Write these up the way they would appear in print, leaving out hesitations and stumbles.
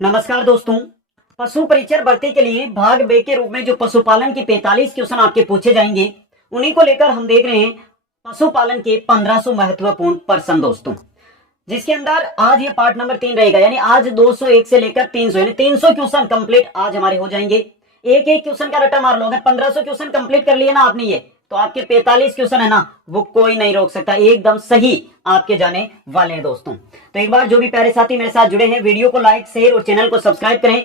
नमस्कार दोस्तों। पशु परिचर भर्ती के लिए भाग बे के रूप में जो पशुपालन के 45 क्वेश्चन आपके पूछे जाएंगे, उन्हीं को लेकर हम देख रहे हैं पशुपालन के 1500 महत्वपूर्ण प्रश्न दोस्तों, जिसके अंदर आज ये पार्ट नंबर 3 रहेगा। यानी आज 201 से लेकर 300 यानी 300 क्वेश्चन कंप्लीट आज हमारे हो जाएंगे। एक एक क्वेश्चन का रट्टा मार लो। अगर 1500 क्वेश्चन कंप्लीट कर लिए ना आपने ये, तो आपके 45 क्वेश्चन है ना, वो कोई नहीं रोक सकता, एकदम सही आपके जाने वाले हैं दोस्तों। तो एक बार जो भी प्यारे साथी मेरे साथ जुड़े हैं, वीडियो को लाइक शेयर और चैनल को सब्सक्राइब करें।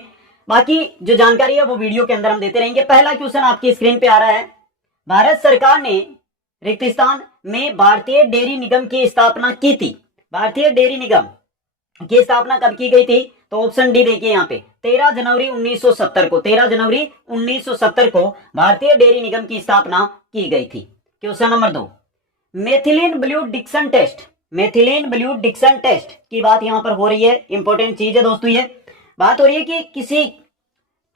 बाकी जो जानकारी है वो वीडियो के अंदर हम देते रहेंगे। पहला क्वेश्चन आपकी स्क्रीन पे आ रहा है। भारत सरकार ने रिक्तिस्तान में भारतीय डेयरी निगम की स्थापना की थी। भारतीय डेयरी निगम की स्थापना कब की गई थी? तो ऑप्शन डी देखिए यहाँ पे 13 जनवरी 1970 को। 13 जनवरी 1970 को भारतीय डेयरी निगम की स्थापना की गई थी। Question number 2, methylene blue Dixon test. Methylene blue Dixon test की बात यहां पर हो रही है। इंपॉर्टेंट चीज है दोस्तों, ये बात हो रही है कि किसी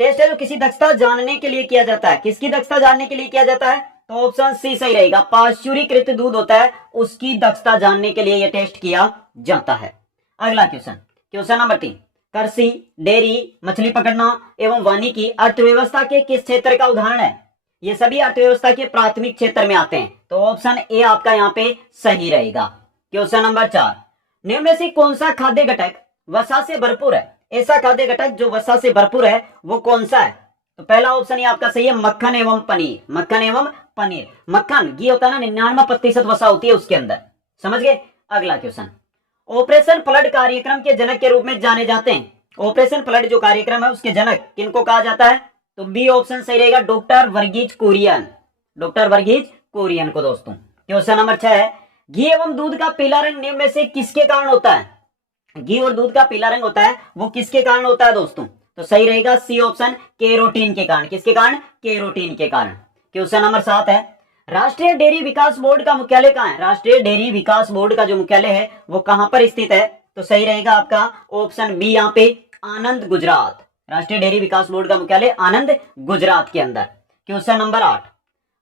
टेस्ट है जो किसी दक्षता जानने के लिए किया जाता है। किसकी दक्षता जानने के लिए किया जाता है? तो ऑप्शन सी सही रहेगा। पाश्चुरीकृत दूध होता है, उसकी दक्षता जानने के लिए यह टेस्ट किया जाता है। अगला क्वेश्चन, क्वेश्चन नंबर 3, कृषि, डेयरी, मछली पकड़ना एवं वानिकी अर्थव्यवस्था के किस क्षेत्र का उदाहरण है? ये सभी अर्थव्यवस्था के प्राथमिक क्षेत्र में आते हैं, तो ऑप्शन ए आपका यहाँ पे सही रहेगा। क्वेश्चन नंबर 4, निम्न में से कौन सा खाद्य घटक वसा से भरपूर है? ऐसा खाद्य घटक जो वसा से भरपूर है वो कौन सा है? तो पहला ऑप्शन ये आपका सही है, मक्खन एवं पनीर। मक्खन एवं पनीर, मक्खन घी होता है ना, 99% वसा होती है उसके अंदर, समझ गए। अगला क्वेश्चन, ऑपरेशन फ्लड कार्यक्रम के जनक के रूप में जाने जाते हैं। ऑपरेशन फ्लड जो कार्यक्रम है उसके जनक किनको कहा जाता है? तो बी ऑप्शन सही रहेगा, डॉक्टर वर्गीज कुरियन। डॉक्टर वर्गीज कुरियन को दोस्तों। क्वेश्चन नंबर 6 है, घी एवं दूध का पीला रंग निम्न में से किसके कारण होता है? घी और दूध का पीला रंग होता है, वो किसके कारण होता है दोस्तों? तो सही रहेगा सी ऑप्शन, केरोटीन के कारण। किसके कारण? केरोटीन के कारण। क्वेश्चन नंबर 7 है, राष्ट्रीय डेयरी विकास बोर्ड का मुख्यालय कहाँ है? राष्ट्रीय डेयरी विकास बोर्ड का जो मुख्यालय है वो कहां पर स्थित है? तो सही रहेगा आपका ऑप्शन बी यहाँ पे, आनंद, गुजरात। राष्ट्रीय डेयरी विकास बोर्ड का मुख्यालय आनंद, गुजरात के अंदर। क्वेश्चन नंबर 8,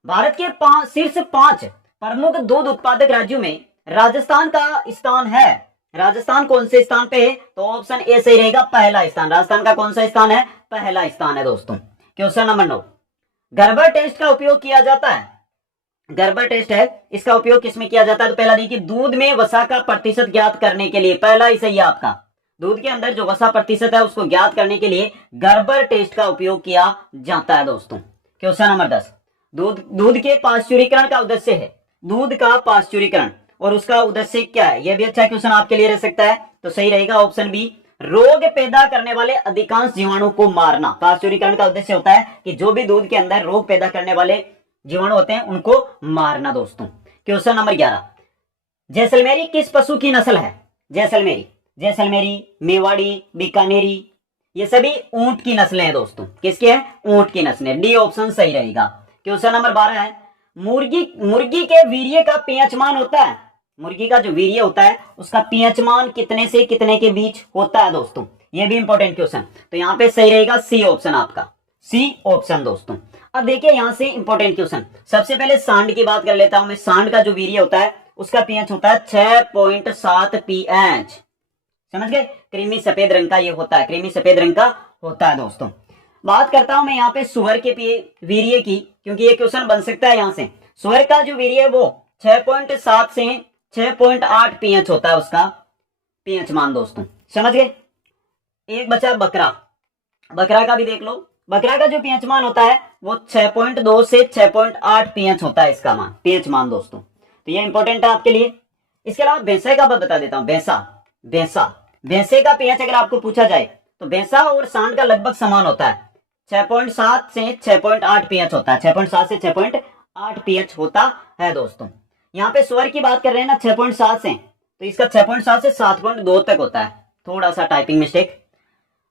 भारत के शीर्ष 5 प्रमुख दूध उत्पादक राज्यों में राजस्थान का स्थान है। राजस्थान कौन से स्थान पे है? तो ऑप्शन ए सही रहेगा, पहला स्थान। राजस्थान का कौन सा स्थान है? पहला स्थान है दोस्तों। क्वेश्चन नंबर 9, गर्बर टेस्ट का उपयोग किया जाता है। गर्बर टेस्ट है, इसका उपयोग किसमें किया जाता है? तो पहला देखिए, दूध में वसा का प्रतिशत ज्ञात करने के लिए। पहला ही सही है आपका, दूध के अंदर जो वसा प्रतिशत है उसको ज्ञात करने के लिए गर्बर टेस्ट का उपयोग किया जाता है दोस्तों। क्वेश्चन नंबर 10, दूध के पाश्चुरीकरण का उद्देश्य है। दूध का पाश्चुरीकरण और उसका उद्देश्य क्या है? यह भी अच्छा क्वेश्चन आपके लिए रह सकता है, तो सही रहेगा ऑप्शन बी, रोग पैदा करने वाले अधिकांश जीवाणु को मारना। पाश्चुरीकरण का उद्देश्य होता है कि जो भी दूध के अंदर रोग पैदा करने वाले जीवाणु होते हैं उनको मारना दोस्तों। क्वेश्चन नंबर 11, जैसलमेरी किस पशु की नस्ल है? जैसलमेरी, जैसलमेरी, मेवाड़ी, बीकानेरी, ये सभी ऊंट की नस्लें हैं दोस्तों। किसके हैं? ऊंट की नस्लें। डी ऑप्शन सही रहेगा। क्वेश्चन नंबर 12 है, मुर्गी के वीर्य का पीएच मान होता है। मुर्गी का जो वीर्य होता है उसका पीएच मान कितने से कितने के बीच होता है दोस्तों? ये भी इंपॉर्टेंट क्वेश्चन, तो यहाँ पे सही रहेगा सी ऑप्शन आपका, सी ऑप्शन दोस्तों। अब देखिए यहां से इंपॉर्टेंट क्वेश्चन, सबसे पहले सांड की बात कर लेता हूं मैं। सांड का जो वीर्य होता है उसका पीएच होता है 6.7 पीएच, समझ गए। क्रीमी सफेद रंग का ये होता है, क्रीमी सफेद रंग का होता है दोस्तों। बात करता हूं मैं यहाँ पे सुअर के वीर्य की, क्योंकि ये क्वेश्चन बन सकता है यहाँ से। सुअर का जो वीर्य है वो 6.7 से 6.8 पीएच होता है, उसका पीएच मान दोस्तों, समझ गए। एक बचा बकरा, बकरा का भी देख लो। बकरा का जो पीएच मान होता है वो 6.2 से 6.8 पीएच होता है, इसका मान, पीएच मान दोस्तों। तो ये इंपॉर्टेंट है आपके लिए। इसके अलावा भैंसे का बता देता हूं। भैंसे का पीएच अगर आपको पूछा जाए तो भैंसा और सांड का लगभग समान होता है, 6.7 से 6.8 पीएच होता है। 6.7 से 6.8 पीएच होता है दोस्तों। यहाँ पे सुअर की बात कर रहे हैं ना 6.7 से, तो इसका 6.7 से 7.2 तक होता है, थोड़ा सा टाइपिंग मिस्टेक।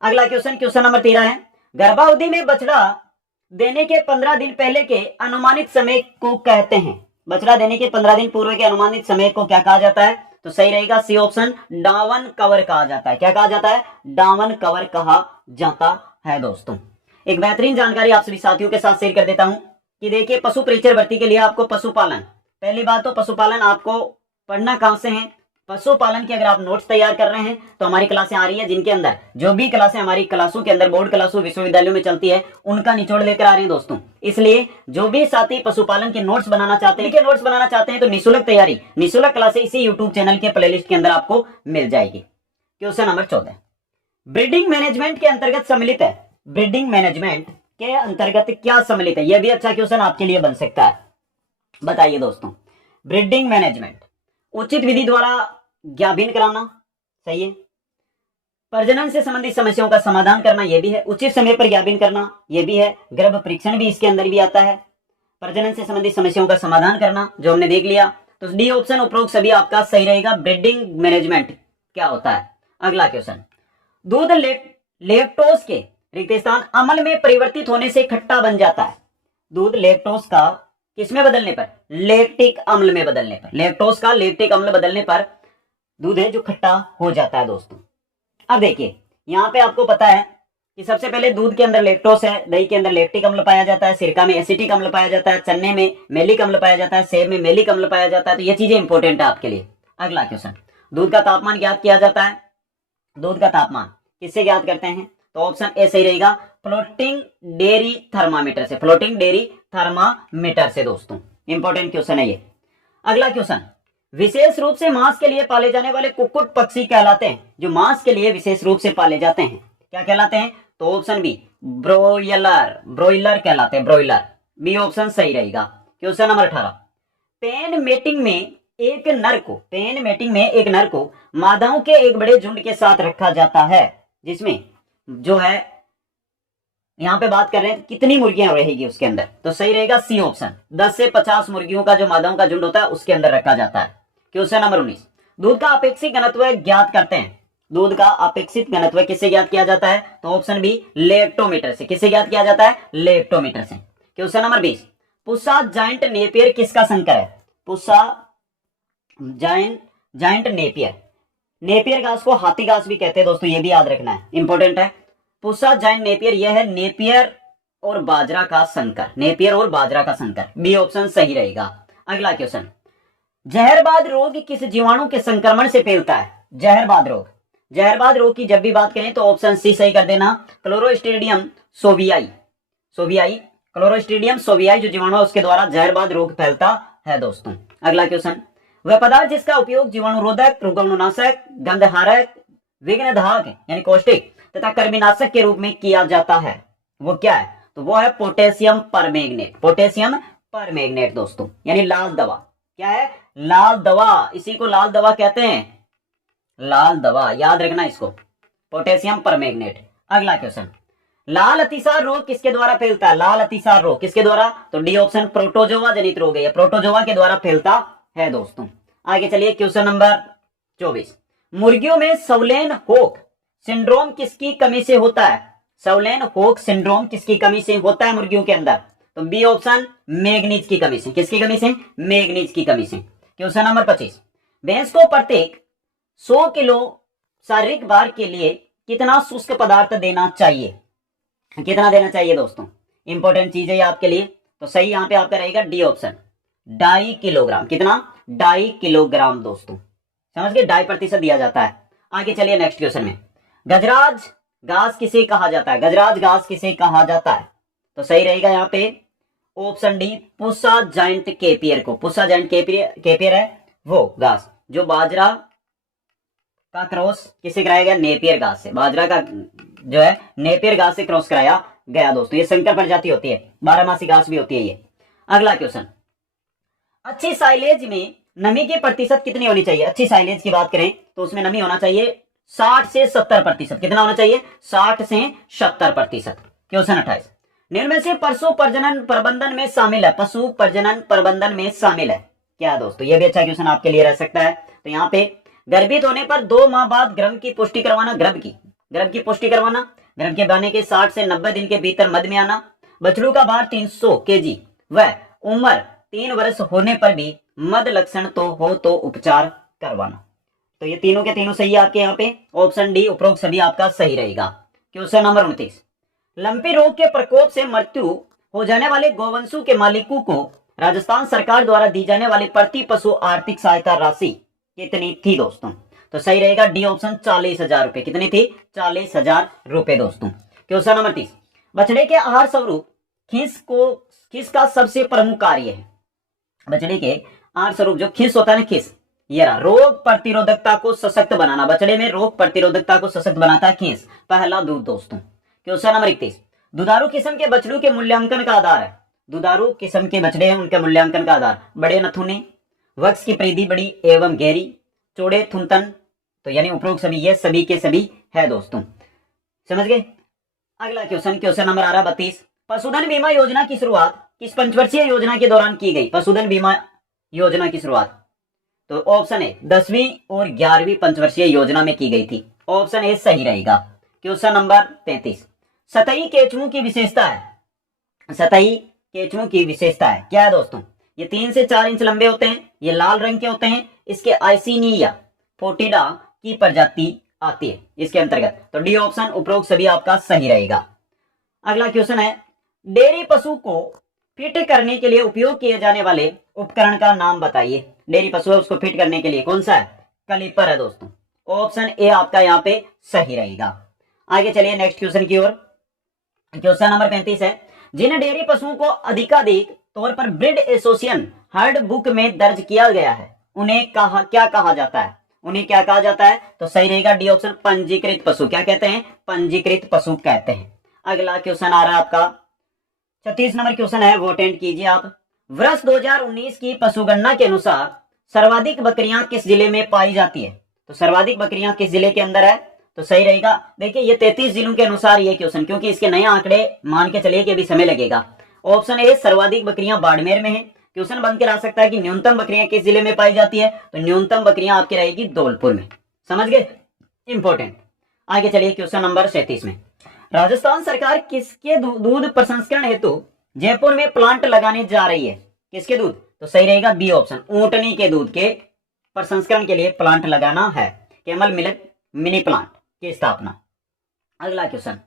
अगला क्वेश्चन, क्वेश्चन नंबर 13 है, गर्भावधि में बछड़ा देने के 15 दिन पहले के अनुमानित समय को कहते हैं। बछड़ा देने के 15 दिन पूर्व के अनुमानित समय को क्या कहा जाता है? तो सही रहेगा सी ऑप्शन, डावन कवर कहा जाता है। क्या कहा जाता है? डावन कवर कहा जाता है दोस्तों। एक बेहतरीन जानकारी आप सभी साथियों के साथ शेयर कर देता हूं कि देखिए, पशु परिचर भर्ती के लिए आपको पशुपालन, पहली बात तो पशुपालन आपको पढ़ना कहां से है? पशुपालन के अगर आप नोट्स तैयार कर रहे हैं तो हमारी क्लासें आ रही है, जिनके अंदर जो भी क्लासें हमारी क्लासों के अंदर बोर्ड क्लासों विश्वविद्यालयों में चलती है उनका निचोड़ लेकर आ रहे हैं दोस्तों। इसलिए जो भी साथी पशुपालन के नोट्स बनाना चाहते हैं तो निःशुल्क तैयारी, निःशुल्क क्लासें इसी यूट्यूब चैनल के प्लेलिस्ट के अंदर आपको मिल जाएगी। क्वेश्चन नंबर 14 ब्रीडिंग मैनेजमेंट के अंतर्गत सम्मिलित है। ब्रीडिंग मैनेजमेंट के अंतर्गत क्या सम्मिलित है, यह भी अच्छा क्वेश्चन आपके लिए बन सकता है। बताइए दोस्तों, ब्रीडिंग मैनेजमेंट उचित विधि द्वारा ज्ञाभिन्न कराना, सही है। प्रजनन से संबंधित समस्याओं का समाधान करना, यह भी है। उचित समय पर ज्ञाभिन्न करना, यह भी है। गर्भ परीक्षण भी इसके अंदर भी आता है। प्रजनन से संबंधित समस्याओं का समाधान करना, जो हमने देख लिया। तो डी ऑप्शन उपरोक्त सभी आपका सही रहेगा। ब्रीडिंग मैनेजमेंट क्या होता है। अगला क्वेश्चन, दूध लेक्टोज के रिक्त स्थान अम्ल में परिवर्तित होने से खट्टा बन जाता है। दूध लेक्टोज का किसमें बदलने पर, लैक्टिक अम्ल में बदलने पर, लैक्टोज का लैक्टिक अम्ल बदलने पर दूध है जो खट्टा हो जाता है दोस्तों। अब देखिए यहाँ पे आपको पता है कि सबसे पहले दूध के अंदर लैक्टोज है, दही के अंदर लैक्टिक अम्ल पाया जाता है, सिरका में एसिटिक अम्ल पाया जाता है, चने में मेलिक अम्ल पाया जाता है, सेब में मेलिक अम्ल पाया जाता है। तो ये चीजें इंपॉर्टेंट है आपके लिए। अगला क्वेश्चन, दूध का तापमान ज्ञात किया जाता है। दूध का तापमान किससे ज्ञात करते हैं, तो ऑप्शन ए सही रहेगा, फ्लोटिंग डेयरी थर्मामीटर से, फ्लोटिंग डेयरी थर्मामीटर से दोस्तों। इंपॉर्टेंट क्वेश्चन है ये। अगला क्वेश्चन, विशेष रूप से मांस के लिए पाले जाने वाले कुक्कुट पक्षी कहलाते हैं। जो मांस के लिए विशेष रूप से पाले जाते हैं क्या कहलाते हैं, तो ऑप्शन बी ब्रोइलर, ब्रोइलर कहलाते हैं, ब्रोइलर। बी ऑप्शन सही रहेगा। क्वेश्चन नंबर 18, पेन मेटिंग में एक नर को मादाओं के एक बड़े झुंड के साथ रखा जाता है, जिसमें जो है यहां पे बात कर रहे हैं कितनी मुर्गियां रहेगी उसके अंदर, तो सही रहेगा सी ऑप्शन। 10 से 50 मुर्गियों का जो मादाओं का झुंड होता है उसके अंदर रखा जाता है। क्वेश्चन नंबर 19, दूध का अपेक्षित घनत्व ज्ञात करते हैं। दूध का अपेक्षित घनत्व किससे ज्ञात किया जाता है, तो ऑप्शन बी लेक्टोमीटर से। किससे ज्ञात किया जाता है, लेक्टोमीटर से। Question number 20, Puasa giant Napier किसका संकर है। पुस्सा जायंट नेपियर घास को हाथी घास भी कहते हैं दोस्तों, ये भी याद रखना है, इंपॉर्टेंट है। पुस्सा जायंट नेपियर, यह है नेपियर और बाजरा का संकर, नेपियर और बाजरा का संकर। बी ऑप्शन सही रहेगा। अगला क्वेश्चन, जहरबाद रोग किस जीवाणु के संक्रमण से फैलता है। जहरबाद रोग की जब भी बात करें तो ऑप्शन सी सही कर देना, क्लोरोस्ट्रीडियम सोवियाई, क्लोरोस्ट्रीडियम सोवियाई जो जीवाणु है उसके द्वारा जहरबाद रोग फैलता है दोस्तों। अगला क्वेश्चन, वह पदार्थ जिसका उपयोग जीवाणुरोधक, रोगाणुनाशक, गंधहारक, विघ्नधारक यानी कौष्टिक तथा कृमिनाशक के रूप में किया जाता है, वो क्या है, तो वो है पोटेशियम परमैंगनेट। पोटेशियम परमैंगनेट दोस्तों, यानी लाल दवा। क्या है, लाल दवा, इसी को लाल दवा कहते हैं, लाल दवा, याद रखना इसको, पोटेशियम परमैंगनेट। अगला क्वेश्चन, लाल अतिसार रोग किसके द्वारा फैलता है। लाल अतिसार रोग किसके द्वारा, तो डी ऑप्शन प्रोटोजोआ जनित रोग है, प्रोटोजोआ के द्वारा फैलता है दोस्तों। आगे चलिए क्वेश्चन नंबर 24, मुर्गियों में सवलेन होक सिंड्रोम किसकी कमी से होता है। सवलेन होक सिंड्रोम किसकी कमी से होता है मुर्गियों के अंदर, तो बी ऑप्शन मैग्नीज की कमी से। किसकी कमी से, मैग्नीज की कमी से। क्वेश्चन नंबर 25, भैंस को प्रत्येक 100 किलो शारीरिक भार के लिए कितना शुष्क पदार्थ देना चाहिए। कितना देना चाहिए दोस्तों, इंपॉर्टेंट चीज है आपके लिए। तो सही यहां पे आपका रहेगा डी ऑप्शन, 2.5 किलोग्राम। कितना, 2.5 किलोग्राम दोस्तों, समझ गए, 2.5% दिया जाता है। आगे चलिए नेक्स्ट क्वेश्चन में, गजराज घास किसे कहा जाता है। गजराज घास किसे कहा जाता है, तो सही रहेगा यहाँ पे ऑप्शन डी, पुस्सा जायंट केपियर को। पुस्सा जायंट केपियर है वो घास जो बाजरा का क्रॉस किसे कराया गया, नेपियर घास से। बाजरा का जो है नेपियर घास से क्रॉस कराया गया दोस्तों। ये संकर प्रजाति होती है, 12मासी घास भी होती है ये। अगला क्वेश्चन, अच्छी साइलेज में नमी की प्रतिशत कितनी होनी चाहिए। अच्छी साइलेज की बात करें तो उसमें नमी होना चाहिए 60 से 70%। कितना होना चाहिए, 60 से 70%। क्वेश्चन 28, निम्न में से पशु प्रजनन प्रबंधन में शामिल है। पशु प्रजनन प्रबंधन में शामिल है क्या दोस्तों, यह भी अच्छा क्वेश्चन आपके लिए रह सकता है। तो यहाँ पे गर्भित होने पर 2 माह बाद गर्भ की पुष्टि करवाना, गर्भ की पुष्टि करवाना, गर्भ के बने के 60 से 90 दिन के भीतर मध्य में आना, बछड़ू का भार 300 kg व उम्र 3 वर्ष होने पर भी मद लक्षण तो हो तो उपचार करवाना। तो ये तीनों के तीनों सही है आपके यहाँ पे, ऑप्शन डी उपरोक्त सभी आपका सही रहेगा। क्वेश्चन नंबर 29, लंपी रोग के प्रकोप से मृत्यु हो जाने वाले गौवंशों के मालिकों को राजस्थान सरकार द्वारा दी जाने वाली प्रति पशु आर्थिक सहायता राशि कितनी थी दोस्तों? तो सही रहेगा डी ऑप्शन 40,000 रुपए। कितनी थी? 40,000 रुपए दोस्तों। क्वेश्चन नंबर 30, बछड़े के आहार स्वरूप खीस का सबसे प्रमुख कार्य है। बछड़े के आहार स्वरूप जो खीस होता है ना, खीस, ये रहा, रोग प्रतिरोधकता को सशक्त बनाना। बछड़े में रोग प्रतिरोधकता को सशक्त बनाता है खीस। पहला दूध दोस्तों। क्वेश्चन नंबर 31, दुधारू किस्म के बछड़ों के मूल्यांकन का आधार है। दुधारू किस्म के बछड़े हैं, उनके मूल्यांकन का आधार बड़े नथुने, वक्ष की परिधि बड़ी एवं गहरी, चौड़े थुनतन, तो यानी उपरोक्त सभी, ये सभी के सभी है दोस्तों। समझ गए? अगला क्वेश्चन, क्वेश्चन नंबर 32, पशुधन बीमा योजना की शुरुआत किस पंचवर्षीय योजना के दौरान की गई? पशुधन बीमा योजना की शुरुआत, तो ऑप्शन ए 10वीं और 11वीं पंचवर्षीय योजना में की गई थी। ऑप्शन ए सही रहेगा। क्वेश्चन नंबर 33, सतही केचुओं की विशेषता है। सतही केचुओं की विशेषता है क्या है दोस्तों? ये 3 से 4 इंच लंबे होते हैं, ये लाल रंग के होते हैं, इसके आइसिनिया फोर्टिडा की प्रजाति आती है इसके अंतर्गत। तो डी ऑप्शन उपरोक्त सभी आपका सही रहेगा। अगला क्वेश्चन है, डेयरी पशु को फिट करने के लिए उपयोग किए जाने वाले उपकरण का नाम बताइए। डेयरी पशु है, उसको फिट करने के लिए कौन सा है? कैलिपर है दोस्तों। ऑप्शन ए आपका यहाँ पे सही रहेगा। आगे चलिए नेक्स्ट क्वेश्चन की ओर। क्वेश्चन नंबर 35 है, जिन डेयरी पशुओं को अधिकाधिक तौर पर ब्रीड एसोसिएशन हर्ड बुक में दर्ज किया गया है, उन्हें क्या कहा जाता है? उन्हें क्या कहा जाता है? तो सही रहेगा डी ऑप्शन, पंजीकृत पशु। क्या कहते हैं? पंजीकृत पशु कहते हैं। अगला क्वेश्चन आ रहा है आपका 36 नंबर क्वेश्चन है, वो अटेंड कीजिए आप। वर्ष 2019 की पशुगणना के अनुसार सर्वाधिक बकरियां किस जिले में पाई जाती है? तो सर्वाधिक बकरियां किस जिले के अंदर है? तो सही रहेगा। देखिए ये 33 जिलों के अनुसार ये क्वेश्चन, क्योंकि इसके नए आंकड़े मान के चलिए कि अभी समय लगेगा। ऑप्शन ए सर्वाधिक बकरियां बाड़मेर में है। क्वेश्चन बन के आ सकता है कि न्यूनतम बकरियां किस जिले में पाई जाती है? तो न्यूनतम बकरियां आपकी रहेगी धौलपुर में। समझ गए? इंपॉर्टेंट। आगे चलिए क्वेश्चन नंबर 37 में, राजस्थान सरकार किसके दूध प्रसंस्करण हेतु जयपुर में प्लांट लगाने जा रही है? किसके दूध? तो सही रहेगा बी ऑप्शन, ऊंटनी के दूध के प्रसंस्करण के लिए प्लांट लगाना है। कैमल मिल्क मिनी प्लांट की स्थापना। अगला क्वेश्चन,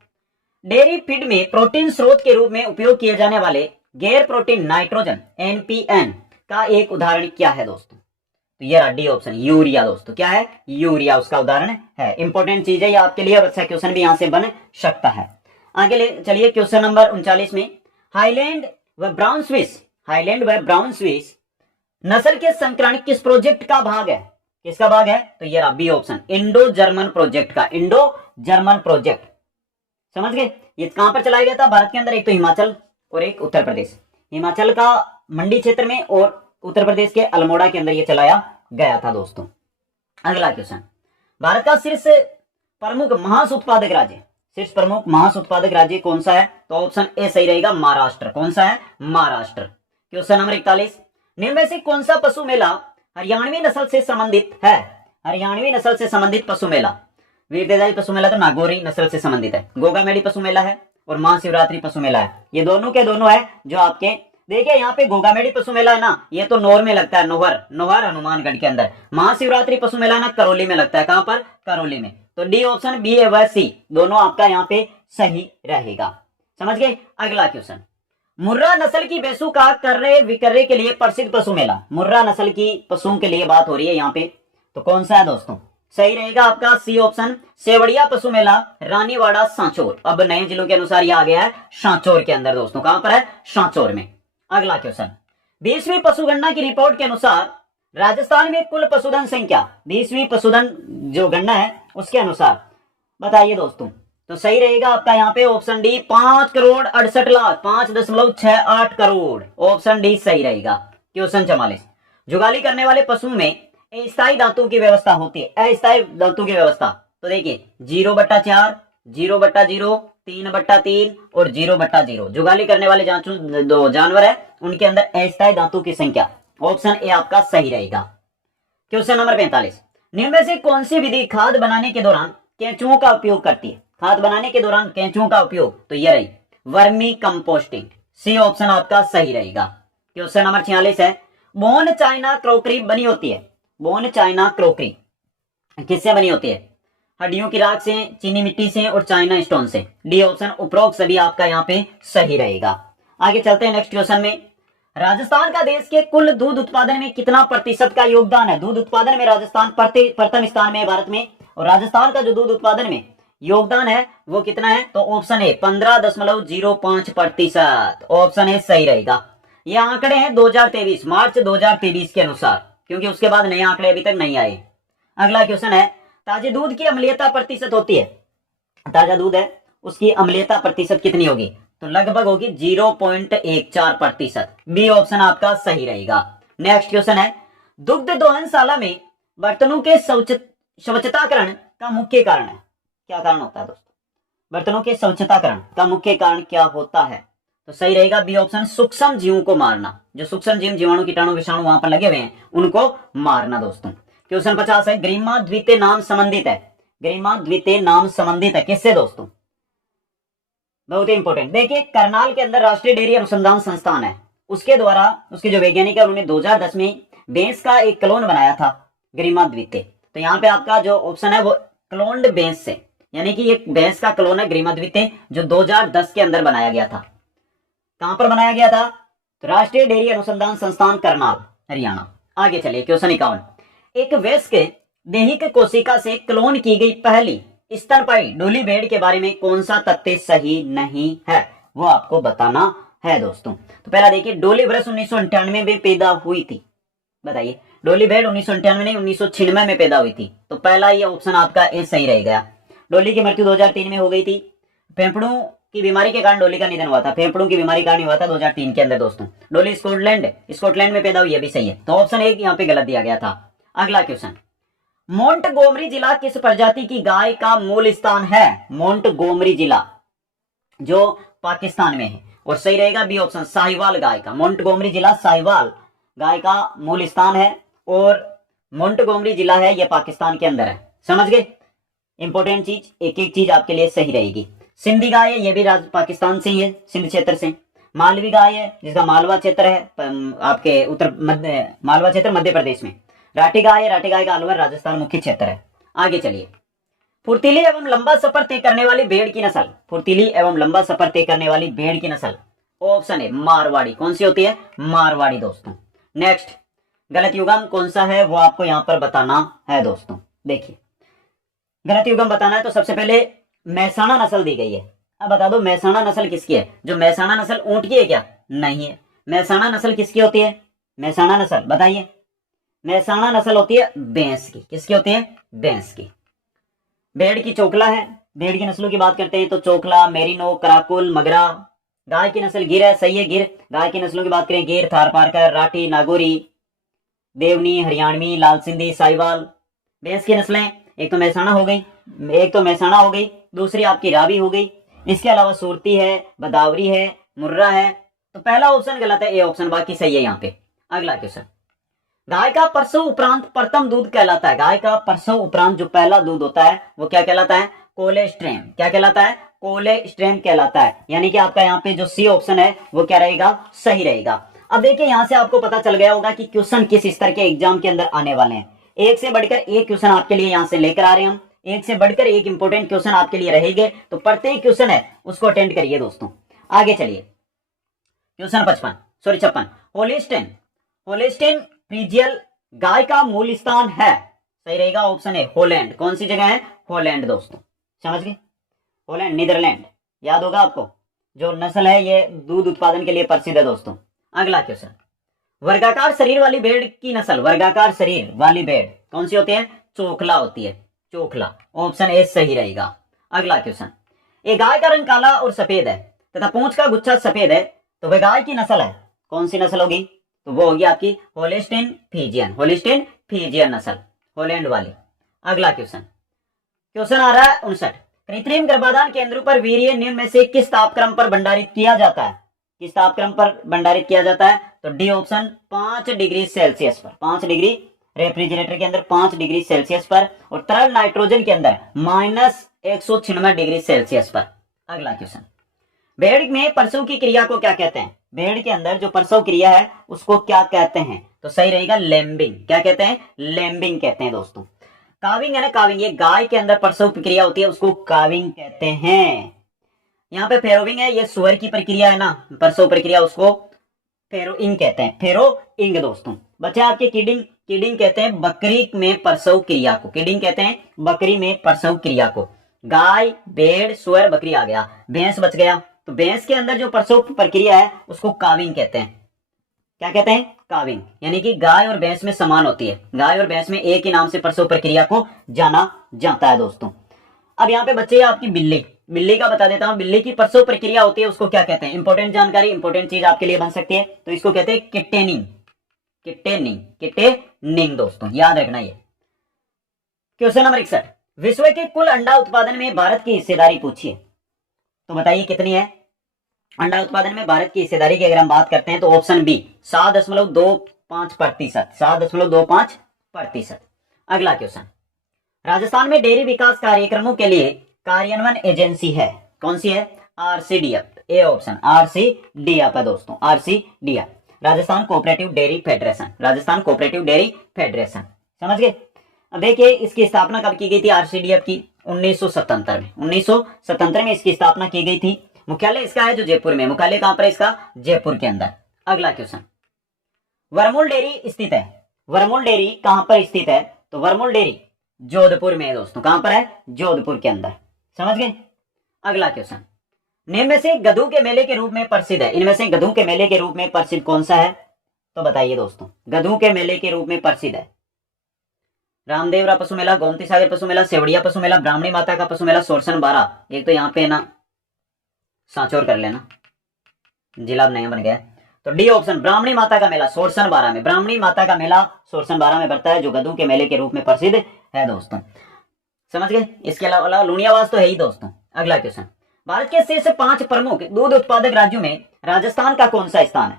डेयरी फीड में प्रोटीन स्रोत के रूप में उपयोग किए जाने वाले गैर प्रोटीन नाइट्रोजन एनपीएन का एक उदाहरण क्या है दोस्तों? तो ये रहा डी ऑप्शन, यूरिया दोस्तों। क्या है? यूरिया उसका उदाहरण है। इंपॉर्टेंट चीज है ये आपके लिए, और अच्छा क्वेश्चन भी यहां से बन सकता है। आगे चलिए क्वेश्चन नंबर 39 में, हाईलैंड व ब्राउन स्विस नस्ल के संकरण किस प्रोजेक्ट का भाग है? किसका भाग है? तो ये रहा B option, Indo German project का। Indo German project. समझ गए? ये कहां पर चलाया गया था भारत के अंदर? एक तो हिमाचल और एक उत्तर प्रदेश। हिमाचल का मंडी क्षेत्र में और उत्तर प्रदेश के अल्मोड़ा के अंदर ये चलाया गया था दोस्तों। अगला क्वेश्चन, भारत का शीर्ष प्रमुख मांस उत्पादक राज्य, शीर्ष प्रमुख मांस उत्पादक राज्य कौन सा है? तो ऑप्शन ए सही रहेगा, महाराष्ट्र। कौन सा है? महाराष्ट्र। क्वेश्चन नंबर 41, निम्न में से कौन सा पशु मेला हरियाणवी नस्ल से संबंधित है? हरियाणवी नस्ल से संबंधित पशु मेला, वीर देदारी पशु मेला तो नागौरी नस्ल से संबंधित है, गोगामेडी पशु मेला है, और महाशिवरात्रि पशु मेला है। ये दोनों के दोनों है जो आपके, देखिए यहाँ पे गोगामेडी पशु मेला है ना, ये तो नौर में लगता है, नौहर हनुमानगढ़ के अंदर। महाशिवरात्रि पशु मेला ना करौली में लगता है। कहां पर? करौली में। तो डी ऑप्शन बी व सी दोनों आपका यहाँ पे सही रहेगा। समझ गए? अगला क्वेश्चन, मुर्रा नस्ल की भैंसों का कर्रे विकर्रे के लिए प्रसिद्ध पशु मेला, मुर्रा नस्ल की पशुओं के लिए बात हो रही है यहाँ पे, तो कौन सा है दोस्तों? सही रहेगा आपका सी ऑप्शन, सेवड़िया पशु मेला, रानीवाड़ा, सांचौर। अब नए जिलों के अनुसार ये आ गया है सांचौर के अंदर दोस्तों। कहां पर है? सांचौर में। अगला क्वेश्चन, 20वीं पशुगणना की रिपोर्ट के अनुसार राजस्थान में कुल पशुधन संख्या, 20वीं पशुधन जो गणना है उसके अनुसार बताइए दोस्तों। तो सही रहेगा आपका यहाँ पे option D, 5,68,00,000, 5.68 crore. Option D सही रहेगा। क्वेश्चन 44, जुगाली करने वाले पशुओं में अस्थायी दांतों की व्यवस्था होती है। अस्थायी दांतों की व्यवस्था, तो देखिए 0/4, 0/0, 3/3 और 0/0। जुगाली करने वाले जो जानवर है उनके अंदर अस्थायी दांतों की संख्या। ऑप्शन ए आपका सही रहेगा। क्वेश्चन नंबर 45, निम्न में से कौन सी विधि खाद बनाने के दौरान केंचुओं का उपयोग करती है? खाद बनाने के दौरान केंचुओं का उपयोग, तो ये रही वर्मी कंपोस्टिंग। सी ऑप्शन आपका सही रहेगा। क्वेश्चन नंबर 46 है, बोन चाइना क्रोकरी बनी होती है। बोन चाइना क्रोकरी किससे बनी होती है? हड्डियों की राख से, चीनी मिट्टी से और चाइना स्टोन से। डी ऑप्शन उपरोक्त सभी आपका यहाँ पे सही रहेगा। आगे चलते हैं नेक्स्ट क्वेश्चन में, राजस्थान का देश के कुल दूध उत्पादन में कितना प्रतिशत का योगदान है? दूध उत्पादन में राजस्थान प्रथम स्थान में है भारत में, और राजस्थान का जो दूध उत्पादन में योगदान है वो कितना है? तो ऑप्शन ए 15.05%। ऑप्शन ए सही रहेगा। ये आंकड़े हैं 2023 मार्च 2023 के अनुसार, क्योंकि उसके बाद नए आंकड़े अभी तक नहीं आए। अगला क्वेश्चन है, ताजे दूध की अम्लीयता प्रतिशत होती है, ताजा दूध है उसकी अम्लीयता प्रतिशत कितनी होगी? तो लगभग होगी 0.14%। बी ऑप्शन आपका सही रहेगा। नेक्स्ट क्वेश्चन है, दुग्ध दोहनशाला में बर्तनों के स्वच्छताकरण का मुख्य कारण है, क्या कारण होता है दोस्तों? बर्तनों के स्वच्छताकरण का मुख्य कारण क्या होता है? तो सही रहेगा बी ऑप्शन, सूक्ष्म जीवों को मारना। जो सूक्ष्म जीव, जीवाणु, कीटाणु, विषाणु वहां पर लगे हुए हैं उनको मारना दोस्तों। क्वेश्चन 50 है, गरिमा द्वितीय नाम संबंधित है, गरिमा द्वितीय नाम संबंधित है किससे दोस्तों? बहुत ही इंपॉर्टेंट। देखिए, करनाल के अंदर राष्ट्रीय डेयरी अनुसंधान संस्थान है, उसके द्वारा उसके जो वैज्ञानिक है उन्होंने 2010 में भैंस का एक क्लोन बनाया था, गरिमा द्वितीय। तो यहाँ पे आपका जो ऑप्शन है वो क्लोन्ड भैंस से, यानी कि एक भैंस का क्लोन है गरिमा द्वितीय, जो 2010 के अंदर बनाया गया था। कहां पर बनाया गया था? तो राष्ट्रीय डेयरी अनुसंधान संस्थान करनाल, हरियाणा। आगे चलिए, क्वेश्चन 51, एक वयस्क दैहिक कोशिका से क्लोन की गई पहली स्तनपायी डोली भेड़ के बारे में कौन सा तथ्य सही नहीं है, वो आपको बताना है दोस्तों। तो पहला देखिए, डोली वर्ष 1998 में पैदा हुई थी, बताइए। डोली भेड़ 1998 नहीं 1996 में पैदा हुई थी, तो पहला ये ऑप्शन आपका ए सही रहेगा। डोली की मृत्यु 2003 में हो गई थी, फेफड़ों की बीमारी के कारण डोली का निधन हुआ था, फेफड़ों की बीमारी का कारण हुआ था 2003 के अंदर दोस्तों। डोली स्कॉटलैंड में पैदा हुई, ये भी सही है, तो ऑप्शन ए यहाँ पे गलत दिया गया था। अगला क्वेश्चन, मोंटगोमरी जिला किस प्रजाति की गाय का मूल स्थान है? मोंटगोमरी जिला जो पाकिस्तान में है, और सही रहेगा बी ऑप्शन, साहिवाल गाय का। मोंटगोमरी जिला साहिवाल गाय का मूल स्थान है, और मोंटगोमरी जिला है ये पाकिस्तान के अंदर है। समझ गए? इंपॉर्टेंट चीज, एक एक चीज आपके लिए सही रहेगी। सिंधी गाय है, ये भी पाकिस्तान से ही है, सिंध क्षेत्र से। मालवी गाय है जिसका मालवा क्षेत्र है आपके मालवा क्षेत्र मध्य प्रदेश में। राठी गाय है, राठी गाय का अलवर राजस्थान मुख्य क्षेत्र है। आगे चलिए, फुर्तीली एवं लंबा सफर तय करने वाली भेड़ की नस्ल, फुर्तीली एवं लंबा सफर तय करने वाली भेड़ की नस्ल, ऑप्शन है मारवाड़ी। कौन सी होती है? मारवाड़ी दोस्तों। नेक्स्ट, गलत युग्म कौन सा है वो आपको यहां पर बताना है दोस्तों। देखिए, गलत युग्म बताना है तो सबसे पहले महसाणा नस्ल दी गई है। अब बता दो महसाणा नस्ल किसकी है? जो महसाणा नस्ल ऊंट की है क्या? नहीं है। महसाणा नस्ल किसकी होती है? महसाणा नस्ल बताइए। महसाणा नस्ल होती है भैंस की। किसकी होती है? भैंस की। भेड़ की चोकला है। भेड़ की नस्लों की बात करते हैं तो चोकला, मेरिनो, कराकुल, मगरा। गाय की नस्ल गिर है, सही है गिर। गाय की नस्लों की बात करें गिर, थारपारकर, राठी, नागौरी, देवनी, हरियाणवी, लाल सिंधी, साहिवाल। भैंस की नस्लें एक तो महसाणा हो गई, दूसरी आपकी रावी हो गई, इसके अलावा सुरती है, बदावरी है, मुर्रा है। तो पहला ऑप्शन गलत है, ए ऑप्शन बाकी सही है यहाँ पे। अगला क्वेश्चन, गाय का प्रसव उपरांत प्रथम दूध कहलाता है। गाय का प्रसव उपरांत जो पहला दूध होता है वो क्या कहलाता है? कोलेस्ट्रेम। क्या कहलाता है? कोलेस्ट्रेम कहलाता है। यानी कि आपका यहाँ पे जो सी ऑप्शन है वो क्या रहेगा? सही रहेगा। अब देखिए, यहां से आपको पता चल गया होगा कि क्वेश्चन किस स्तर के एग्जाम के अंदर आने वाले हैं। एक से बढ़कर एक क्वेश्चन आपके लिए यहां से लेकर आ रहे हैं हम। एक से बढ़कर एक इंपॉर्टेंट क्वेश्चन आपके लिए रहेंगे, तो प्रत्येक क्वेश्चन है उसको अटेंड करिए दोस्तों। आगे चलिए, क्वेश्चन 56 होलिस्टेन, होलिस्टेन फ्रीजियल गाय का मूल स्थान है। सही रहेगा ऑप्शन है हॉलैंड। कौन सी जगह है? हॉलैंड दोस्तों। समझ गए? हॉलैंड, नीदरलैंड, याद होगा आपको। जो नस्ल है ये दूध उत्पादन के लिए प्रसिद्ध है दोस्तों। अगला क्वेश्चन, वर्गाकार शरीर वाली भेड़ की नस्ल, वर्गाकार शरीर वाली भेड़ कौन सी होती है? चोखला होती है, चोखला। ऑप्शन ए सही रहेगा। अगला क्वेश्चन, एक गाय का रंग काला और सफेद है तथा पूंछ का गुच्छा सफेद है, तो वह गाय की नस्ल है। कौन सी नस्ल होगी? तो वो होगी आपकी होलिस्टीन फ्रीजियन, होलिस्टीन फ्रीजियन नस्ल, हॉलैंड वाली। अगला क्वेश्चन, क्वेश्चन आ रहा है 59, कृत्रिम गर्भाधान केंद्रों पर वीर्य निम्न में से किस तापक्रम पर भंडारित किया जाता है? किस तापक्रम पर भंडारित किया जाता है? तो डी ऑप्शन 5 डिग्री सेल्सियस पर, 5 डिग्री, रेफ्रिजरेटर के अंदर 5 डिग्री सेल्सियस पर, और तरल नाइट्रोजन के अंदर -196 डिग्री सेल्सियस पर। अगला क्वेश्चन, भेड़ में प्रसव की क्रिया को क्या कहते हैं? भेड़ के अंदर जो प्रसव क्रिया है उसको क्या कहते हैं? तो सही रहेगा लैम्बिंग। क्या कहते हैं? लैम्बिंग कहते हैं दोस्तों। काविंग है ना, काविंग, ये गाय के अंदर प्रसव प्रक्रिया होती है उसको काविंग कहते हैं। यहाँ पे फेरोविंग है, ये सुअर की प्रक्रिया है ना, प्रसव प्रक्रिया, उसको फेरो इंग कहते हैं, फेरो इंग दोस्तों। बच्चे आपके किडिंग, किडिंग कहते हैं बकरी में प्रसव क्रिया को, किडिंग कहते हैं बकरी में प्रसव क्रिया को। गाय, भेड़, सुअर, बकरी आ गया, भैंस बच गया, तो भैंस के अंदर जो प्रसव प्रक्रिया है उसको काविंग कहते हैं। क्या कहते हैं? काविंग। यानी कि गाय और भैंस में समान होती है, गाय और भैंस में एक ही नाम से प्रसव प्रक्रिया को जाना जाता है दोस्तों। अब यहाँ पे बच्चे आपकी बिल्ली, बिल्ली का बता देता हूं, बिल्ली की प्रसव प्रक्रिया होती है उसको क्या कहते हैं? इंपॉर्टेंट जानकारी, इंपॉर्टेंट चीज आपके लिए बन सकती है, तो इसको कहते हैं किटेनिंग, किटेनिंग, किटेनिंग दोस्तों, याद रखना ये। क्वेश्चन नंबर 61, विश्व के कुल अंडा उत्पादन में भारत की हिस्सेदारी पूछिए, तो बताइए कितनी है? अंडा उत्पादन में भारत की हिस्सेदारी की अगर हम बात करते हैं तो ऑप्शन बी 7.25%, 7.25%। अगला क्वेश्चन, राजस्थान में डेयरी विकास कार्यक्रमों के लिए कार्यान्वयन एजेंसी है, कौन सी है? आरसीडीएफ, ए ऑप्शन आरसीडीएफ है दोस्तों, RCDF, Rajasthan cooperative dairy federation, Rajasthan cooperative dairy federation. समझ गए? अब देखिए इसकी स्थापना कब की गई थी आरसीडीएफ की? 1977 में, 1977 में इसकी स्थापना की गई थी। मुख्यालय इसका है जो जयपुर में, मुख्यालय कहां पर है इसका? जयपुर के अंदर। अगला क्वेश्चन, वरमूल डेयरी स्थित है, वरमूल डेयरी कहां पर स्थित है? तो वरमूल डेयरी जोधपुर में है दोस्तों, कहां पर है? जोधपुर के अंदर। समझ गए? अगला क्वेश्चन, निम्न में से गधू के मेले के रूप में प्रसिद्ध है, इनमें से गधू के मेले के रूप में प्रसिद्ध कौन सा है? तो बताइए दोस्तों, गधू के मेले के रूप में प्रसिद्ध है रामदेवरा पशु मेला, गोमती सागर पशु मेला, सेवड़िया पशु मेला, ब्राह्मणी माता का पशु मेला, सोरसन बारा। एक तो यहाँ पे ना सांचौर कर लेना, जिला नया बन गया, तो डी ऑप्शन ब्राह्मणी माता का मेला सोरसन बारा में, ब्राह्मणी माता का मेला सोरसन बारा में बढ़ता है जो गधू के मेले के रूप में प्रसिद्ध है दोस्तों। समझ गए? इसके अलावा लुणियावास तो है ही दोस्तों। अगला क्वेश्चन, भारत के शीर्ष 5 प्रमुख दूध उत्पादक राज्यों में राजस्थान का कौन सा स्थान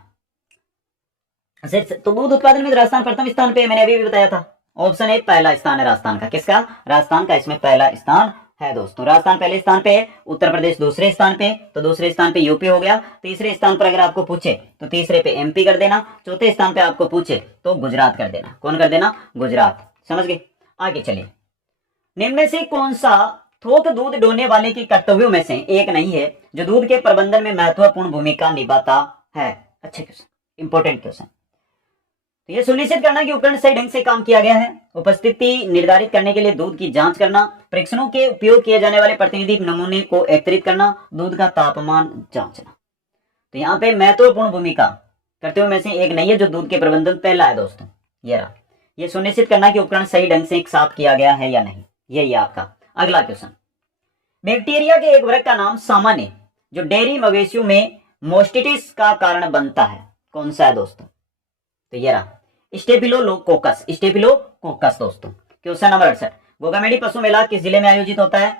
है? तो दूध उत्पादन में राजस्थान प्रथम स्थान पे, मैंने अभी भी बताया था। ऑप्शन ए पहला स्थान है राजस्थान का, किसका? राजस्थान का इसमें पहला स्थान है दोस्तों। राजस्थान पहले स्थान पे है, उत्तर प्रदेश दूसरे स्थान पे, तो दूसरे स्थान पे यूपी हो गया। तीसरे स्थान पर अगर आपको पूछे तो तीसरे पे एमपी कर देना, चौथे स्थान पे आपको पूछे तो गुजरात कर देना। कौन कर देना? गुजरात। समझ गए? आगे चलिए, निम्न में से कौन सा थोक दूध डोने वाले के कर्तव्यों में से एक नहीं है जो दूध के प्रबंधन में महत्वपूर्ण भूमिका निभाता है? अच्छे क्वेश्चन, इंपॉर्टेंट क्वेश्चन। तो यह सुनिश्चित करना कि उपकरण सही ढंग से काम किया गया है, उपस्थिति निर्धारित करने के लिए दूध की जांच करना, परीक्षणों के उपयोग किए जाने वाले प्रतिनिधि नमूने को एकत्रित करना, दूध का तापमान जांचना। तो यहाँ पे महत्वपूर्ण भूमिका कर्तव्यों में से एक नहीं है जो दूध के प्रबंधन पहला है दोस्तों। ये रहा, ये सुनिश्चित करना कि उपकरण सही ढंग से साफ किया गया है या नहीं, यही है आपका। अगला क्वेश्चन, बैक्टीरिया के एक वर्ग का नाम सामान्य जो डेयरी मवेशियों में मोस्टिटिस का कारण बनता है, कौन सा है दोस्तों? तो ये रहा स्टेफिलोकोकस, स्टेफिलोकोकस दोस्तों। क्वेश्चन नंबर 68, गोगामेडी पशु मेला किस जिले में आयोजित होता है?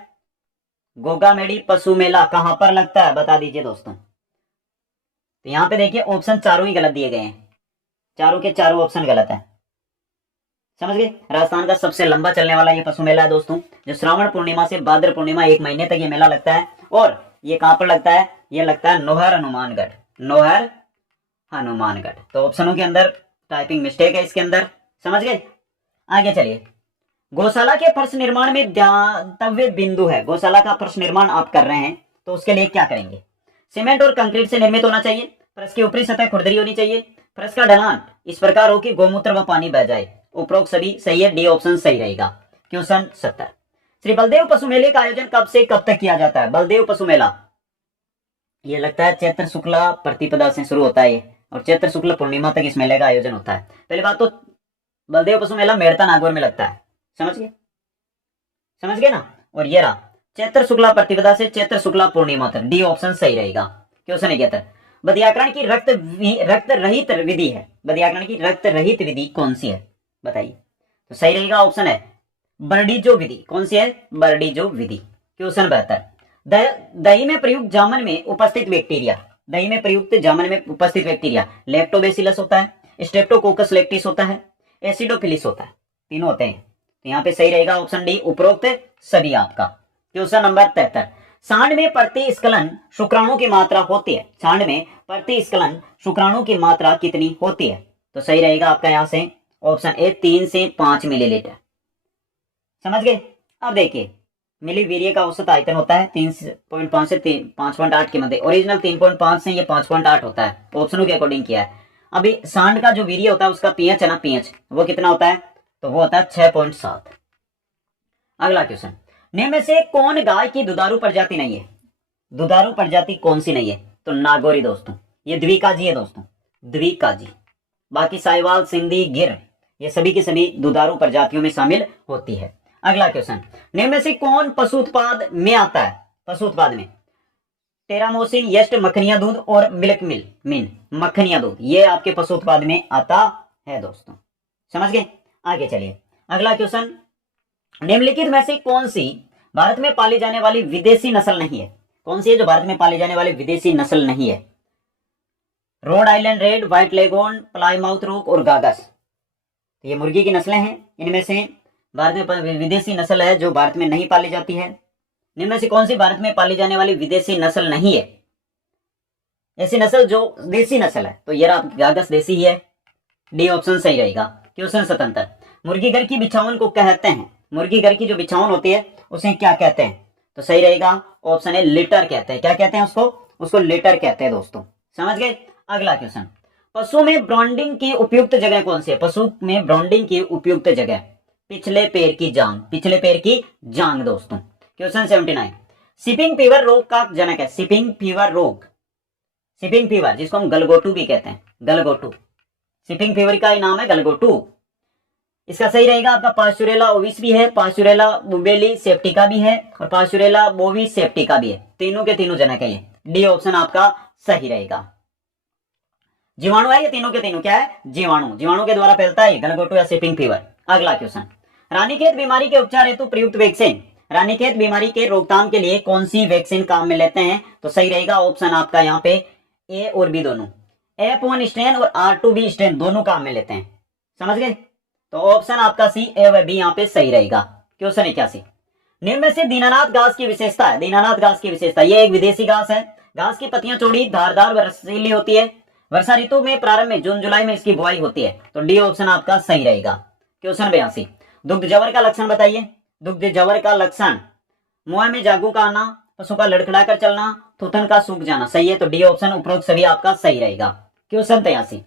गोगामेडी पशु मेला कहां पर लगता है, बता दीजिए दोस्तों। तो यहां पे देखिए ऑप्शन चारों ही गलत दिए गए हैं, चारों के चारों ऑप्शन गलत है। समझ गए? राजस्थान का सबसे लंबा चलने वाला ये पशु मेला है दोस्तों, जो श्रावण पूर्णिमा से भाद्र पूर्णिमा 1 महीने तक ये मेला लगता है। और ये कहां पर लगता है? ये लगता है नोहर हनुमानगढ़, नोहर हनुमानगढ़। तो ऑप्शनों के अंदर टाइपिंग मिस्टेक है इसके अंदर। समझ गए? आगे चलिए, गौशाला के फर्श निर्माण में ध्यातव्य बिंदु है, गौशाला का फर्श निर्माण आप कर रहे हैं तो उसके लिए क्या करेंगे? सीमेंट और कंक्रीट से निर्मित होना चाहिए, फर्श की ऊपरी सतह खुरदरी होनी चाहिए, फर्श का ढलान इस प्रकार हो कि गौमूत्र व पानी बह जाए। उपरोक्त सभी सही है, डी ऑप्शन सही रहेगा। क्वेश्चन 70, श्री बलदेव पशु मेले का आयोजन कब से कब तक किया जाता है? बलदेव पशु मेला ये लगता है चैत्र शुक्ला प्रतिपदा से शुरू होता है और चैत्र शुक्ल पूर्णिमा तक इस मेले का आयोजन होता है। पहली बात तो बलदेव पशु मेला मेड़ता नागौर में लगता है। समझ गए? समझ गए ना? और ये रहा चैत्र शुक्ला प्रतिपदा से चैत्र शुक्ला पूर्णिमा तक, डी ऑप्शन सही रहेगा। क्वेश्चन 71, बदियाकरण की रक्त रहित विधि है, बदियाकरण की रक्त रहित विधि कौन सी है? बताइए। तो सही रहेगा ऑप्शन है बर्डीजो विधि। कौन सी है? बर्डीजो विधि। क्वेश्चन 72, दही में प्रयुक्त जामन में उपस्थित बैक्टीरिया, दही में प्रयुक्त जामन में उपस्थित बैक्टीरिया लैक्टोबैसिलस होता है, स्ट्रेप्टोकोकस लैक्टिस होता है, एसिडोफिलिस होता है, तीनों होते हैं। तो यहाँ पे सही रहेगा ऑप्शन डी, उपरोक्त सभी आपका। क्वेश्चन नंबर 73, सांड में प्रतिस्खलन शुक्राणु की मात्रा होती है, सांड में प्रतिस्खलन शुक्राणु की मात्रा कितनी होती है? तो सही रहेगा आपका यहाँ से ऑप्शन ए 3 से 5 मिलीलीटर। समझ गए? अब देखिए मिली वीर्य का औसत आयतन होता है 3.5 से 5.8 के मध्य। ओरिजिनल 3.5 से ये 5.8 होता है, ऑप्शनों के अकॉर्डिंग किया है। अभी सांड का जो वीर्य होता है उसका पीएच है ना, पीएच वो कितना होता है, तो वो होता है 6.7। अगला क्वेश्चन, निम्न में से कौन गाय की दुधारू प्रजाति नहीं है? दुधारू प्रजाति कौन सी नहीं है? तो नागौरी दोस्तों, ये द्विकाजी है दोस्तों, द्विकाजी। बाकी साहिवाल, सिंधी, गिर ये सभी की सभी दुधारू प्रजातियों में शामिल होती है। अगला क्वेश्चन, निम्न में से कौन पशु उत्पाद में आता है? पशु उत्पाद में टेरामोसिन, यस्ट, मक्खनिया दूध और मिल्क मिन मक्खनिया दूध, ये आपके पशु उत्पाद में आता है दोस्तों। समझ गए? आगे चलिए अगला क्वेश्चन, निम्नलिखित में से कौन सी भारत में पाली जाने वाली विदेशी नस्ल नहीं है? कौन सी है जो भारत में पाली जाने वाली विदेशी नस्ल नहीं है? Rhode Island red, white lagoon, Plymouth रोक और गागस, तो ये मुर्गी की नस्लें हैं। इनमें से भारत में विदेशी नस्ल है जो भारत में नहीं पाली जाती है। इनमें से कौन सी भारत में पाली जाने वाली विदेशी नस्ल नहीं है? ऐसी नस्ल जो देसी नस्ल है, तो ये गागस देसी ही है, डी ऑप्शन सही रहेगा। क्वेश्चन 77, मुर्गी घर की बिछावन को कहते हैं, मुर्गी घर की जो बिछावन होती है उसे क्या कहते हैं? तो सही रहेगा ऑप्शन है लिटर कहते हैं। क्या कहते हैं उसको? उसको लिटर कहते हैं दोस्तों। समझ गए? अगला क्वेश्चन, पशु में ब्रांडिंग की उपयुक्त जगह कौन सी है? पशु में ब्रांडिंग की उपयुक्त जगह पिछले पैर की जांग, पिछले पैर की जांग दोस्तों। क्वेश्चन 79, सिपिंग फीवर रोग का जनक है? सिपिंग फीवर रोग, सिपिंग फीवर जिसको हम गलगोटू भी कहते हैं, गलगोटू, सिपिंग फीवर का ही नाम है गलगोटू। इसका सही रहेगा आपका पास्चुरेला ओविस भी है, पास्चुरेला बुबेली सेप्टिका भी है और पास्चुरेला बोविस सेप्टिका भी है। तीनों के तीनों जनक है ये, डी ऑप्शन आपका सही रहेगा। जीवाणु है ये तीनों के तीनों, क्या है? जीवाणु, जीवाणु के द्वारा फैलता है गलगोटू या सिपिंग फीवर। अगला क्वेश्चन, रानीखेत बीमारी के उपचार हेतु प्रयुक्त वैक्सीन, रानीखेत बीमारी के रोकथाम के लिए कौन सी वैक्सीन काम में लेते हैं? तो सही रहेगा ऑप्शन आपका यहाँ पे ए और बी दोनों, F1 स्ट्रेन और R2B स्ट्रेन दोनों काम में लेते हैं। समझ गए? तो ऑप्शन आपका सी, ए व बी यहाँ पे सही रहेगा। क्वेश्चन 81, निम्न में से दीनानाथ घास की विशेषता है? दीनानाथ घास की विशेषता, ये एक विदेशी घास है। घास की पत्तियां चौड़ी, धारदार व रसीली होती है। वर्षा ऋतु में प्रारंभ में जून जुलाई में इसकी बुआई होती है, तो डी ऑप्शन आपका सही रहेगा। क्वेश्चन 82, दुग्ध जवर का लक्षण बताइए। दुग्ध जवर का लक्षण, मुंह में जागू का आना, पशु का लड़खड़ाकर चलना, थूथन का सूख जाना, सही है, तो डी ऑप्शन उपरोक्त सभी आपका सही रहेगा। क्वेश्चन 83,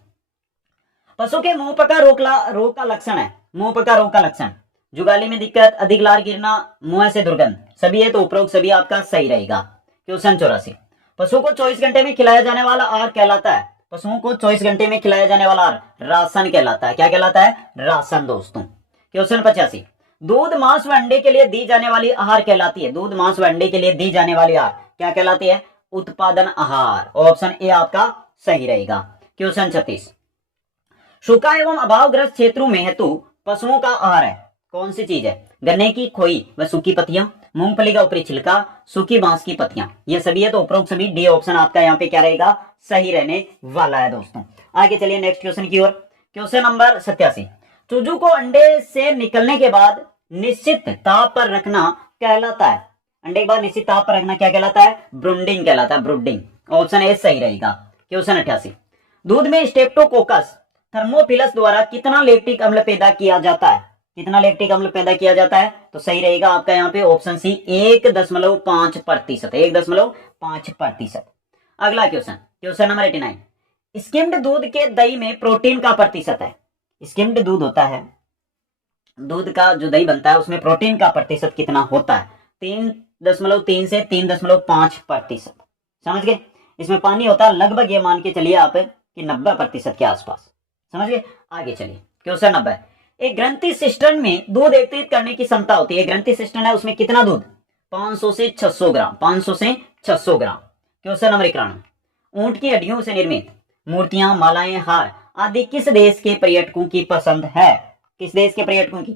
पशु के मुंह पका रोग का लक्षण है, मुंह पका रोग का लक्षण, जुगाली में दिक्कत, अधिक लार गिरना, मुंह से दुर्गंध, सभी है, तो उपरोक्त सभी आपका सही रहेगा। क्वेश्चन 84, पशु को 24 घंटे में खिलाया जाने वाला आहार कहलाता है? पशुओं को 24 घंटे में खिलाया जाने वाला आहार राशन कहलाता है। क्या कहलाता है? राशन दोस्तों। क्वेश्चन 85, दूध मांस व अंडे के लिए दी जाने वाली आहार कहलाती है? दूध मांस व अंडे के लिए दी जाने वाली आहार क्या कहलाती है? उत्पादन आहार, ऑप्शन ए आपका सही रहेगा। क्वेश्चन 36, सूखा एवं अभावग्रस्त क्षेत्रों में हेतु पशुओं का आहार है, कौन सी चीज है? गन्ने की खोई व सूखी पत्तियां, मूंगफली का ऊपरी छिलका, सूखी बांस की पत्तियां, ये सभी है, तो उपरोक्त सभी डी ऑप्शन आपका यहाँ पे क्या रहेगा? सही रहने वाला है दोस्तों। आगे चलिए नेक्स्ट क्वेश्चन की ओर। क्वेश्चन नंबर 87, चूजू को अंडे से निकलने के बाद निश्चित ताप पर रखना कहलाता है? अंडे के बाद निश्चित ताप पर रखना क्या कहलाता है? ब्रूडिंग कहलाता है, ब्रूडिंग, ऑप्शन ए सही रहेगा। क्वेश्चन 88, दूध में स्ट्रेप्टोकोकस थर्मोफिलस द्वारा कितना लैक्टिक अम्ल पैदा किया जाता है? कितना लैक्टिक अम्ल पैदा किया जाता है? तो सही रहेगा आपका यहाँ पे ऑप्शन सी 1.5%, 1.5%। अगला क्वेश्चन, क्वेश्चन नंबर 89, स्किम्ड दूध के दही में प्रोटीन का प्रतिशत है? स्किम्ड दूध होता है, दूध का जो दही बनता है उसमें प्रोटीन का प्रतिशत कितना होता है? 3.3 से 3.5%। समझ गए? इसमें पानी होता है लगभग, ये मान के चलिए आप कि 90% के आसपास। समझ गए? आगे चलिए क्वेश्चन 90, एक ग्रंथि सिस्टम में दूध एकत्रित करने की क्षमता होती है, ग्रंथि सिस्टम है उसमें कितना दूध? 500 से 600 ग्राम, 500 से 600 ग्राम। क्वेश्चन नंबर 91, ऊंट की हड्डियों से निर्मित मूर्तियां, मालाएं, हार आदि किस देश के पर्यटकों की पसंद है? किस देश के पर्यटकों की?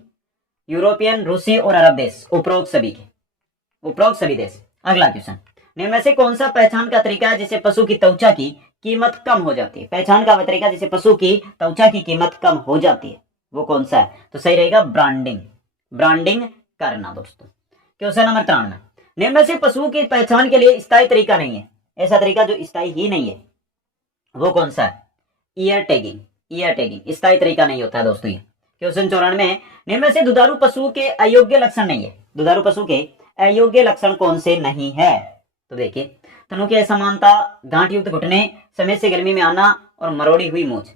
यूरोपियन, रूसी और अरब देश, उपरोक्त सभी के, उपरोक्त सभी देश। अगला क्वेश्चन, निम्न में से कौन सा पहचान का तरीका है जिससे पशु की त्वचा की कीमत कम हो जाती है? पहचान का तरीका जिससे पशु की त्वचा की कीमत कम हो जाती है, वो कौन सा है? तो सही रहेगा ब्रांडिंग, ब्रांडिंग करना दोस्तों। क्वेश्चन नंबर 93, निम्न में से पशुओं की पहचान के लिए स्थायी तरीका नहीं है, ऐसा तरीका जो स्थायी ही नहीं है, वो कौन सा है? ईयर टैगिंग, ईयर टैगिंग स्थायी तरीका नहीं होता है दोस्तों ये। क्वेश्चन 94, निम्न में से दुधारू पशु के अयोग्य लक्षण नहीं है, दुधारू पशु के अयोग्य लक्षण कौन से नहीं है? तो देखिए, तनु की असमानता, गांठ युक्त घुटने, समय से गर्मी में आना और मरोड़ी हुई मूछ।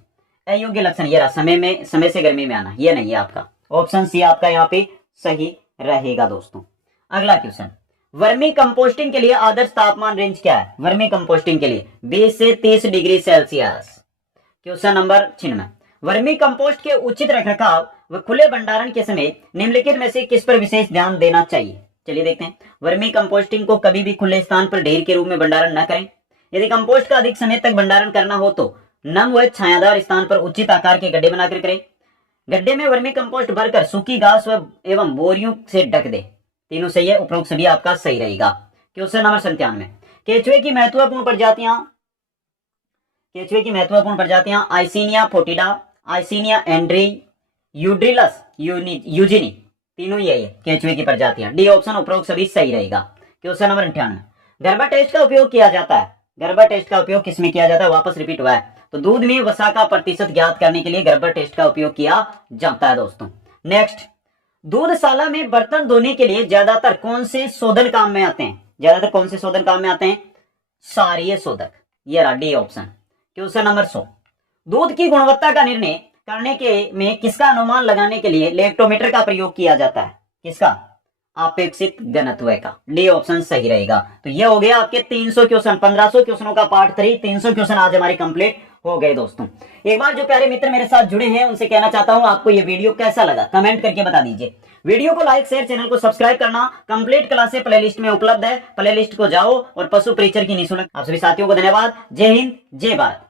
अयोग्य लक्षण ये रहा, समय से गर्मी में आना, ये नहीं है आपका। ऑप्शन सी आपका यहाँ पे सही रहेगा दोस्तों। अगला क्वेश्चन, वर्मी कंपोस्टिंग के लिए आदर्श तापमान रेंज क्या है? वर्मी कंपोस्टिंग के लिए 20 से 30 degree Celsius. Question number 96, vermi compost के उचित रखरखाव व खुले भंडारण के समय निम्नलिखित में से किस पर विशेष ध्यान देना चाहिए? चलिए देखते हैं। वर्मी कंपोस्टिंग को कभी भी खुले स्थान पर ढेर के रूप में भंडारण न करें। यदि कंपोस्ट का अधिक समय तक भंडारण करना हो तो नम व छायादार स्थान पर उचित आकार के गड्ढे बनाकर करें। गड्ढे में वर्मी कंपोस्ट भरकर सूखी घास एवं बोरियों से ढक दे। तीनों सही है, उपरोक्त सभी आपका सही रहेगा। क्वेश्चन नंबर 97, केचुए की महत्वपूर्ण प्रजातियां आइसिनिया फोर्टिडा, आइसिनिया एंड्री, यूड्रिलस यूजिनी, तीनों यही है केचुए की प्रजातियां। डी ऑप्शन उपरोक्त सभी सही रहेगा। क्वेश्चन नंबर 98, गर्भा टेस्ट का उपयोग किया जाता है। गर्भा टेस्ट का उपयोग किसमें किया जाता है? वापस रिपीट हुआ है, तो दूध में वसा का प्रतिशत ज्ञात करने के लिए गर्भा टेस्ट का उपयोग किया जाता है दोस्तों। नेक्स्ट, दूधशाला में बर्तन धोने के लिए ज्यादातर कौन से शोधन काम में आते हैं? ज्यादातर कौन से शोधन काम में आते हैं? क्षारीय शोधक, ये रहा डी ऑप्शन। क्वेश्चन नंबर 100, दूध की गुणवत्ता का निर्णय करने के में किसका अनुमान लगाने के लिए लैक्टोमीटर का प्रयोग किया जाता है? किसका? अपेक्षित घनत्व का। डी ऑप्शन सही रहेगा। तो ये हो गया आपके 300 क्वेश्चन, 1500 क्वेश्चनों का पार्ट 3, 300 क्वेश्चन आज हमारे कंप्लीट हो गए दोस्तों। एक बार जो प्यारे मित्र मेरे साथ जुड़े हैं उनसे कहना चाहता हूं, आपको ये वीडियो कैसा लगा कमेंट करके बता दीजिए। वीडियो को लाइक शेयर, चैनल को सब्सक्राइब करना। कंप्लीट क्लासेस प्लेलिस्ट में उपलब्ध है, प्लेलिस्ट को जाओ और पशु परीक्षण की निःशुल्क। आप सभी साथियों को धन्यवाद। जय हिंद, जय भारत।